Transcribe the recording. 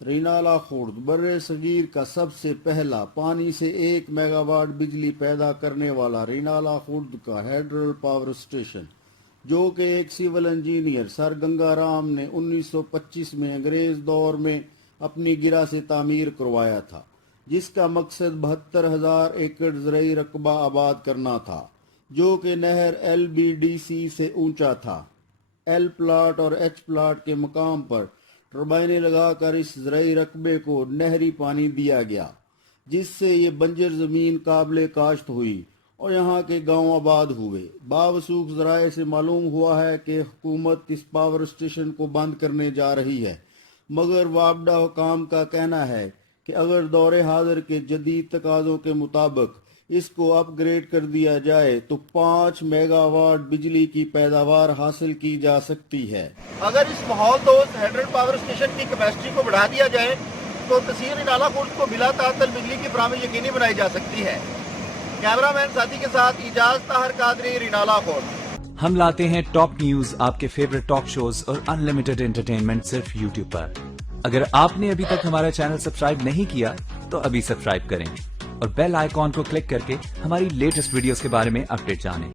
رینالہ خورد بر صغیر کا سب سے پہلا پانی سے 1 میگا واٹ بجلی پیدا کرنے والا رینالہ خورد کا ہائیڈرل پاور اسٹیشن، جو کہ ایک سول انجینئر سر گنگا رام نے 1925 میں انگریز دور میں اپنی گرہ سے تعمیر کروایا تھا، جس کا مقصد 72,000 ایکڑ زرعی رقبہ آباد کرنا تھا، جو کہ نہر LBDC سے اونچا تھا۔ ایل پلاٹ اور ایچ پلاٹ کے مقام پر ٹربائنیں لگا کر اس زرعی رقبے کو نہری پانی دیا گیا، جس سے یہ بنجر زمین قابل کاشت ہوئی اور یہاں کے گاؤں آباد ہوئے۔ باوثوق ذرائع سے معلوم ہوا ہے کہ حکومت اس پاور اسٹیشن کو بند کرنے جا رہی ہے، مگر وابڈہ حکام کا کہنا ہے کہ اگر دور حاضر کے جدید تقاضوں کے مطابق اس کو اپ گریڈ کر دیا جائے تو 5 میگا واٹ بجلی کی پیداوار حاصل کی جا سکتی ہے۔ اگر اس ماحول دوست ہائیڈرل پاور اسٹیشن کی کیپیسٹی کو بڑھا دیا جائے تو تحصیل رینالہ خورد کو بلا تعطل بجلی کی فراہمی یقینی بنائی جا سکتی ہے۔ کیمرہ مین ساتھی کے ساتھ اعجاز طاہر قادری، رینالہ خورد۔ ہم لاتے ہیں ٹاپ نیوز، آپ کے فیورٹ ٹاک شوز اور انلمیٹڈ انٹرٹینمنٹ صرف یوٹیوب پر۔ اگر آپ نے ابھی تک ہمارا چینل سبسکرائب نہیں کیا تو ابھی سبسکرائب کریں اور بیل آئیکن کو کلک کر کے ہماری لیٹسٹ ویڈیوز کے بارے میں اپڈیٹ جانیں۔